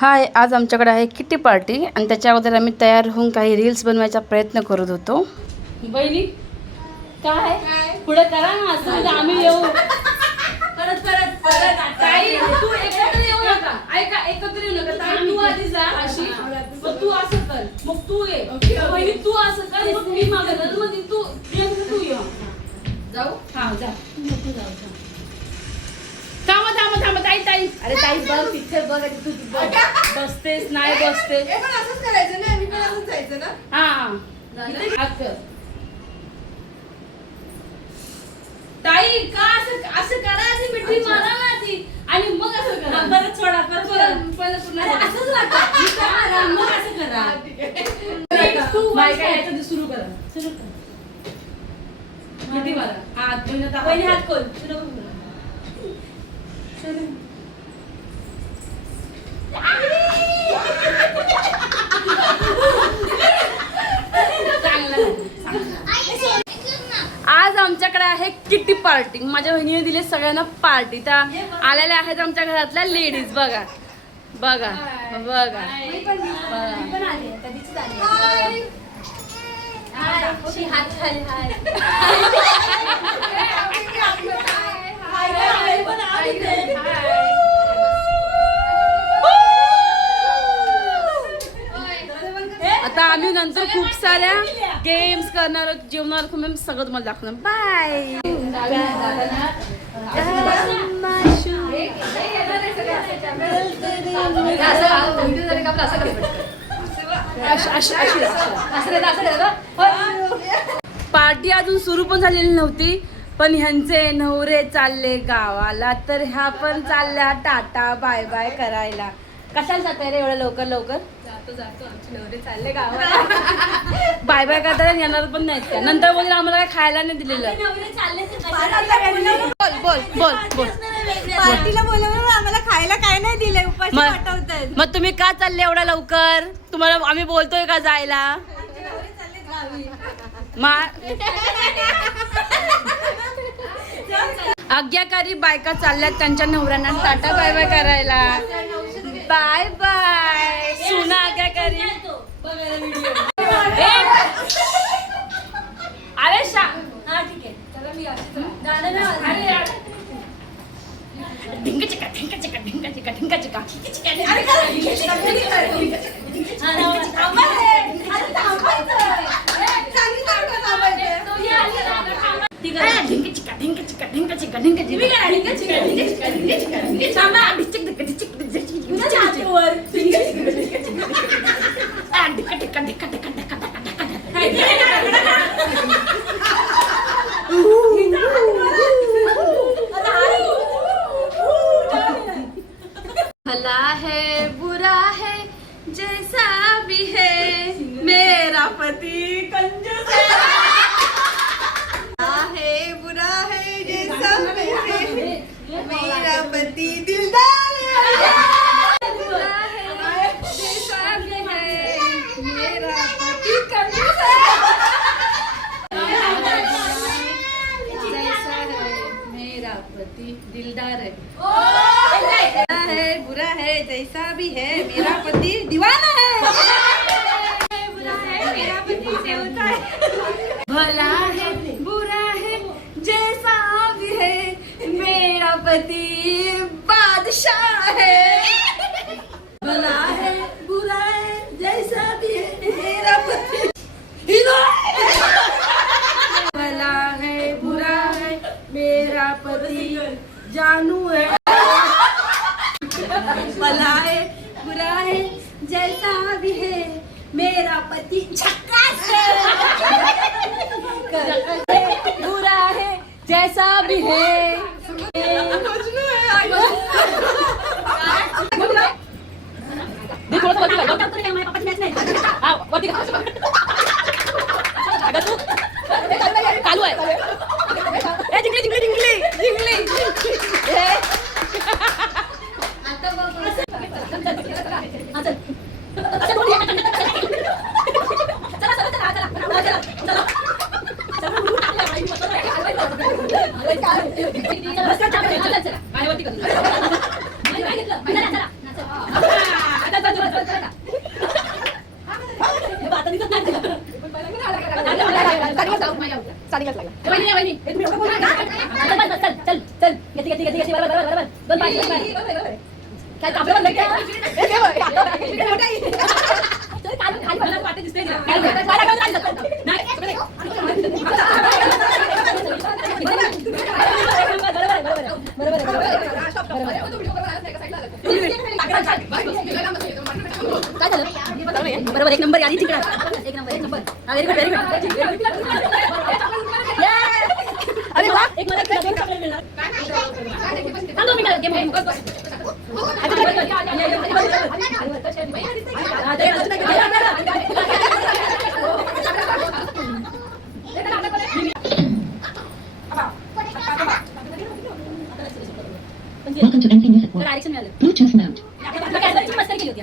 हाय, आज आमच्याकडे आहे किटी पार्टी आणि त्याच्या अगोदर आम्ही तयार होऊन काही रील्स बनवायचा प्रयत्न करत होतो. बहिणी काय पुढे करा ना असं आम्ही येऊ परत परत परत ताई तू एकत्र येऊ नका ऐका एकत्र येऊ नका ताई तू आधी जा अशी मग तू असं कर मग तू ये बहिणी तू असं कर मग मी मागे जातो मग तू तू ये जाऊ हा जा तू जाऊ थांबा थांबा थांबा ताई ताई अरे ताई बघ पिक्चर बघ तू बसतेस नाही बसतेस पण असंच करायचं ना मी पण असंच जायचं ना हा झालं ताई का असं करा ती मिठी मारा ना ती आणि मग असं करा परत सोडा परत पुन्हा असंच लागतं मग असं करा तू काय याचं सुरू करा मिठी मारा हात खोल आज आमच्याकडे आहे किटी पार्टी. माझ्या बहिणीने दिली सगळ्यांना पार्टी. त्या आलेल्या आहेत आमच्या घरातल्या लेडीज. बघा बघा बघा आता आम्ही नंतर खूप साऱ्या गेम्स करणार, जेवणार, खूप सगळं तुम्हाला दाखवणार. बाय. पार्टी अजून सुरू पण झालेली नव्हती, पण ह्यांचे नवरे चालले गावाला, तर ह्या पण चालल्या टाटा बाय बाय करायला. कशाला जाताय रे एवढं लवकर लवकर? जातो आमचे नवरे चालले गावाला. बाय बाय करता येणार पण नाहीत का? नंतर बोलले आम्हाला काय खायला नाही दिलेलं. बोल बोल बोल बोल. पार्टीला बोलवलं आम्हाला खायला काय नाही दिलंय, उपाशी पाठवतायत. मग तुम्ही का चालले एवढ्या लवकर? तुम्हाला आम्ही बोलतोय का जायला? आज्ञाकारी बायका चालल्यात त्यांच्या नवऱ्यांना टाटा बाय बाय करायला. बाय बाय सुना आज्ञाकारी. अरे शा हा ठीक आहे चला मी ढिंग चिका ढिंग चिका ढिंग चिका ढिंग चिका भला है बुरा है जैसा भी है मेरा पति कंजूस है बुरा है जैसा भी है मेरा पति दिलदार है बुरा है जैसा भी है मेरा पति कंजूस जैसा है मेरा पति दिलदार है. बुरा है जैसा भी है मेरा पति दीवाना है. बुरा है मेरा पति देवता है. भला है बुरा है जैसा भी है मेरा पति बादशाह है. भला है बुरा है जैसा भी है मेरा पति हीरो है. भला है बुरा है मेरा पति जानू है. भला है बुरा है जैसा भी है मेरा पति झक्कास है. बुरा है जैसा भी है चालू आहे. जिंकली जिंकली जिंकली जिंकली. बरोबर एक नंबर आली तिकडे एक नंबर व्हेरी गुड अरे वा एक मला Welcome to NC Music World. Direction मिळालं Bluetooth mode. मस्करी केली होती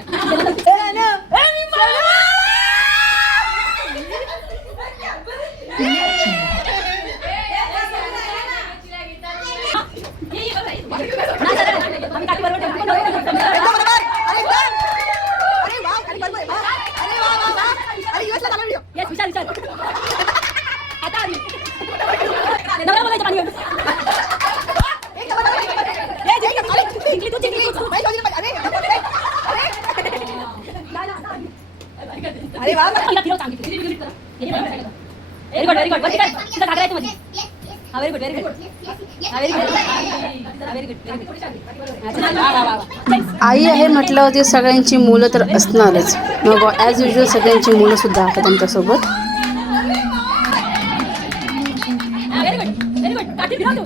अरे वा व्हेरी गुड व्हेरी गुड तिथं घागरा मध्ये हा very good very good very good I आहे म्हटल्यावर ते सगळ्यांची मुलं तर असणारच. मग ॲज युजल सगळ्यांची मुलं सुद्धा आहेत आमच्यासोबत. व्हेरी गुड व्हेरी गुड काठी फिरव तू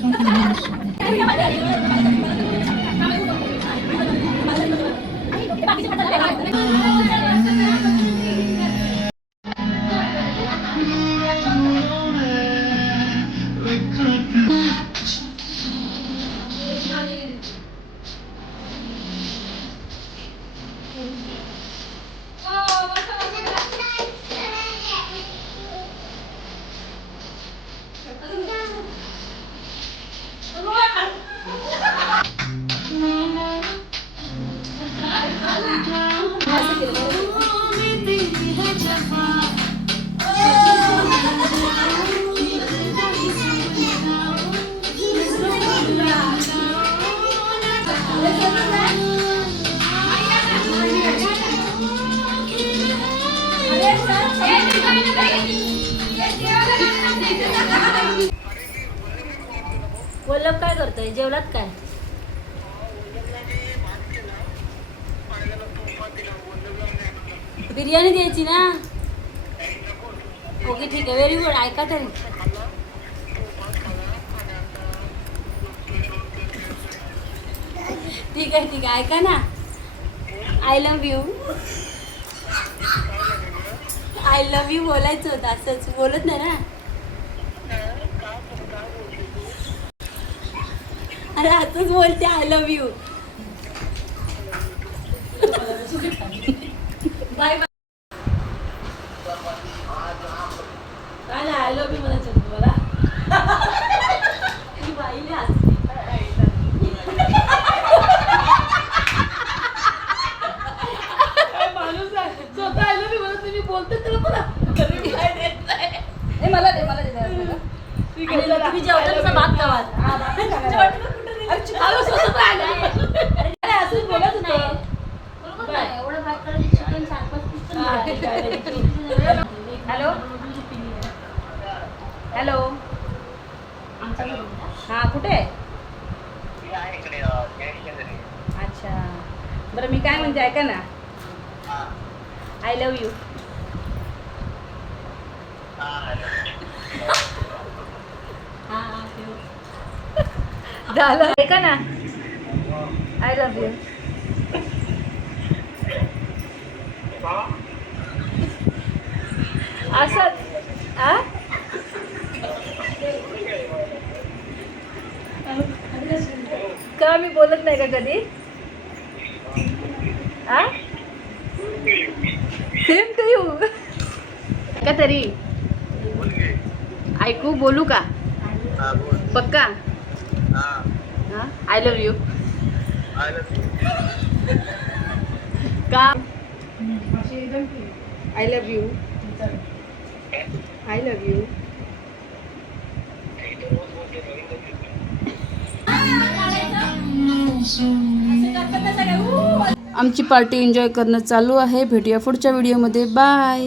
वल्लभ काय करतोय जेवलात काय बिर्याणी द्यायची ना ओके ठीक आहे व्हेरी गुड ऐका तरी ठीक आहे ऐका ना आय लव्ह यू बोलायचं होतं असंच बोलत नाही ना अरे असंच बोलते I love you bye bye काय आय लव्ह यू म्हणायचं होतं मला ही बाईले हसते माणूस आहे स्वतः आय लव्ह यू म्हणत तुम्ही बोलते तर मला मला दे ठीक आहे तुम्ही जेवता तसा भात खावा अरे असंच बोलत होतो एवढं भात करायचं चिकन 4-5 पीस हॅलो हॅलो हां कुठे अच्छा बरं मी काय म्हणते ऐका ना आय लव्ह यू झालं ऐका ना आय लव्ह यू असं का मी बोलत नाही का कधी सेम टू यू का तरी ऐकू बोलू का पक्का आय लव्ह यू का I love you I love you आमची पार्टी एन्जॉय करणं चालू आहे. भेटूया पुढच्या व्हिडिओमध्ये. बाय.